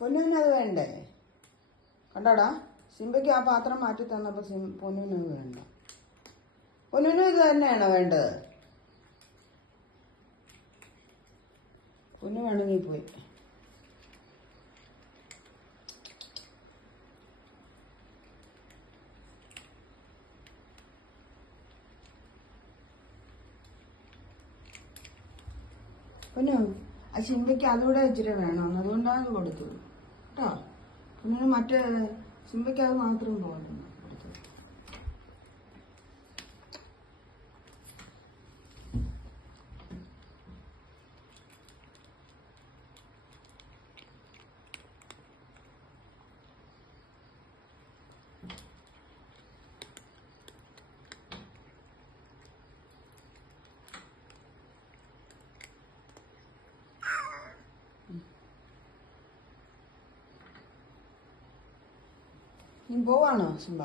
പൊന്നുവിന് അത് വേണ്ടേ? കണ്ടോടാ, സിംബയ്ക്ക് ആ പാത്രം മാറ്റി തന്നപ്പോൾ പൊന്നുവിന് വേണ്ട. പൊന്നുവിന് ഇത് തന്നെയാണോ വേണ്ടത്? പൊന്നു വേണമെങ്കിൽ പോയി. പൊന്നു, ആ സിംബയ്ക്ക് അതുകൂടെ ഇച്ചിരി വേണം, അതുകൊണ്ടാണ് കൊടുത്തത് കേട്ടോ. പിന്നെ മറ്റേ സിംബയ്ക്ക് അത് മാത്രം പോകണ്ട കൊടുത്തത്. നീ പോവാണോ സിംബ?